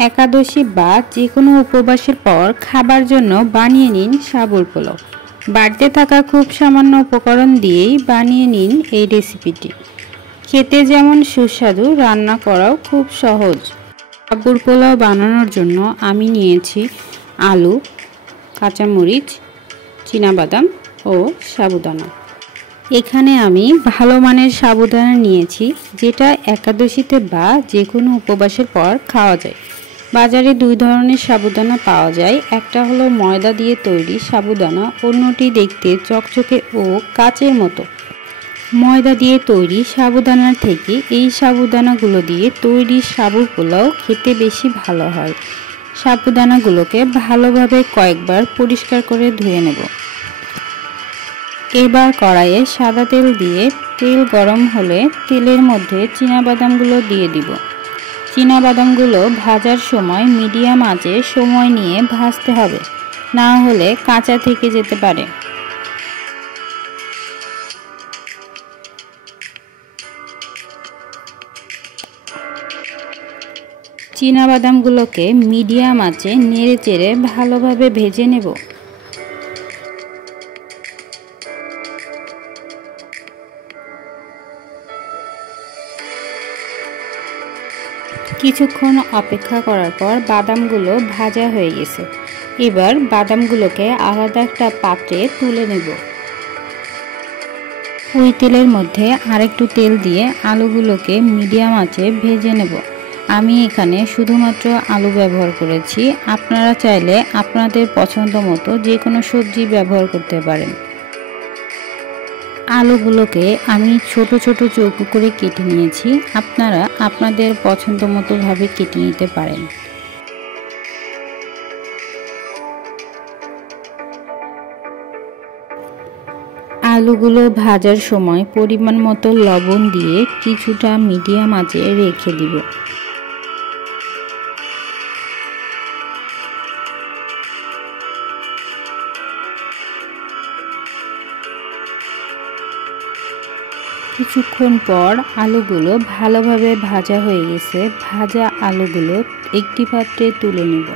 একাদশী বা যে কোনো উপবাসের পর খাবার জন্য বানিয়ে নিন সাবুর পোলাও। বাড়িতে থাকা খুব সামান্য উপকরণ দিয়েই বানিয়ে নিন এই রেসিপিটি। খেতে যেমন সুস্বাদু, রান্না করাও খুব সহজ। সাবুর পোলাও বানানোর জন্য আমি নিয়েছি আলু, কাঁচামরিচ, চীনাবাদাম ও সাবুদানা। এখানে আমি ভালো মানের সাবুদানা নিয়েছি, যেটা একাদশীতে বা যে কোনো উপবাসের পর খাওয়া যায়। বাজারে দুই ধরনের সাবুদানা পাওয়া যায়, একটা হলো ময়দা দিয়ে তৈরি সাবুদানা, অন্যটি দেখতে চকচকে ও কাচের মতো। ময়দা দিয়ে তৈরি সাবুদানার থেকে এই সাবুদানাগুলো দিয়ে তৈরি সাবুর পোলাও খেতে বেশি ভালো হয়। সাবুদানাগুলোকে ভালোভাবে কয়েকবার পরিষ্কার করে ধুয়ে নেব। এবার কড়াইয়ে সাদা তেল দিয়ে তেল গরম হলে তেলের মধ্যে চীনাবাদামগুলো দিয়ে দিব। চীনাবাদামগুলো ভাজার সময় মিডিয়াম আঁচে সময় নিয়ে ভাজতে হবে, না হলে কাঁচা থেকে যেতে পারে। চীনাবাদামগুলোকে মিডিয়াম আঁচে নেড়ে চেড়ে ভালোভাবে ভেজে নেব। কিছুক্ষণ অপেক্ষা করার পর বাদামগুলো ভাজা হয়ে গেছে। এবার বাদামগুলোকে আলাদা একটা পাত্রে তুলে নেব। ওই তেলের মধ্যে আরেকটু তেল দিয়ে আলুগুলোকে মিডিয়াম আঁচে ভেজে নেব। আমি এখানে শুধুমাত্র আলু ব্যবহার করেছি, আপনারা চাইলে আপনাদের পছন্দ মতো যে কোনো সবজি ব্যবহার করতে পারেন। আলুগুলোকে আমি ছোট ছোট চৌকো করে কেটে নিয়েছি, আপনারা আপনাদের পছন্দ মতো ভাবে কেটে নিতে পারেন। আলুগুলো ভাজার সময় পরিমাণ মতো লবণ দিয়ে কিছুটা মিডিয়াম আঁচে রেখে দিব। কিছুক্ষণ পর আলুগুলো ভালোভাবে ভাজা হয়ে গেছে। ভাজা আলুগুলো একটি পাত্রে তুলে নেব।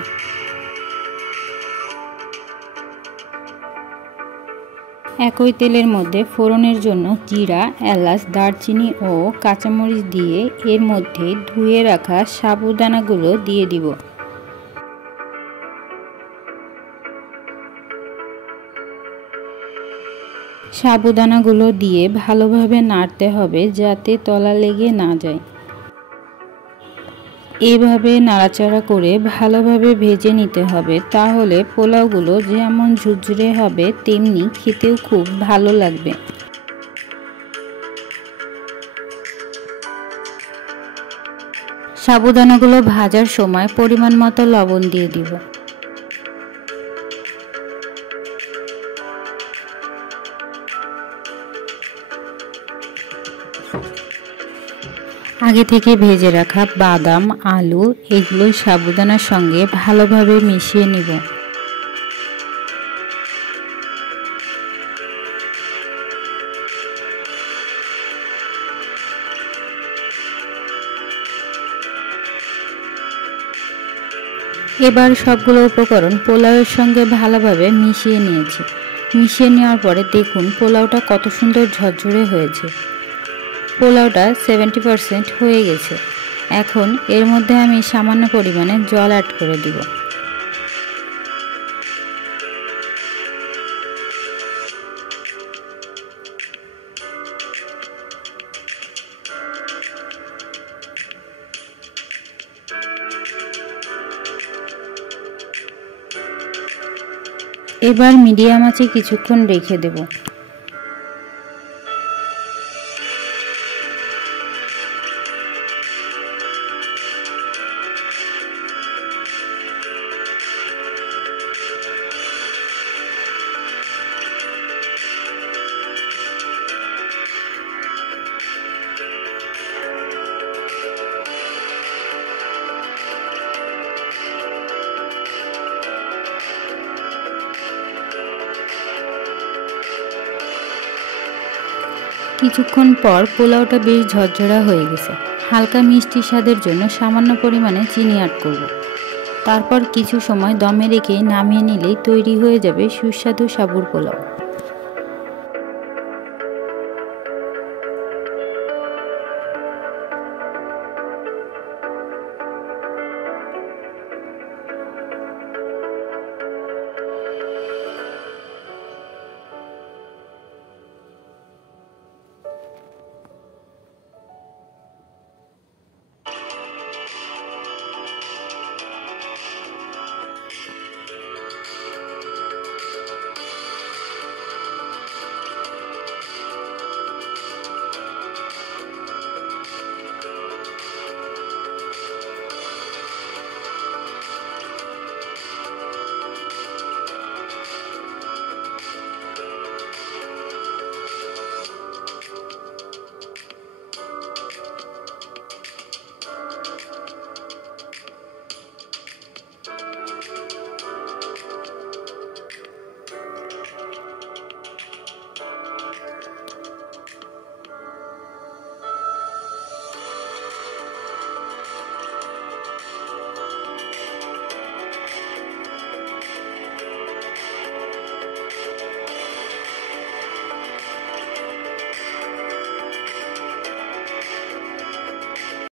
একই তেলের মধ্যে ফোড়নের জন্য জিরা, এলাচ, দারচিনি ও কাঁচামরিচ দিয়ে এর মধ্যে ধুয়ে রাখা সাবুদানাগুলো দিয়ে দিব। সাবুদানাগুলো দিয়ে ভালোভাবে নাড়তে হবে যাতে তলা লেগে না যায়। এভাবে নাড়াচাড়া করে ভালোভাবে ভেজে নিতে হবে, তাহলে পোলাওগুলো যেমন ঝুরঝুরে হবে তেমনি খেতেও খুব ভালো লাগবে। সাবুদানাগুলো ভাজার সময় পরিমাণ মতো লবণ দিয়ে দিব। আগে থেকে ভেজে রাখা বাদাম, আলু এগুলো সাবুদানার সঙ্গে ভালোভাবে মিশিয়ে নিব। এবার সবগুলো উপকরণ পোলাওয়ের সঙ্গে ভালোভাবে মিশিয়ে নিয়েছি। মিশিয়ে নেওয়ার পরে দেখুন পোলাওটা কত সুন্দর ঝরঝরে হয়েছে। পোলাওটা 70% হয়ে গেছে। এখন এর মধ্যে আমি সামান্য পরিমাণে জল অ্যাড করে দিব। এবার মিডিয়াম আঁচে কিছুক্ষণ রেখে দেব। কিছুক্ষণ পর পোলাওটা বেশ ঝরঝরা হয়ে গেছে। হালকা মিষ্টি স্বাদের জন্য সামান্য পরিমাণে চিনি অ্যাড করব। তারপর কিছু সময় দমে রেখে নামিয়ে নিলেই তৈরি হয়ে যাবে সুস্বাদু সাবুর পোলাও।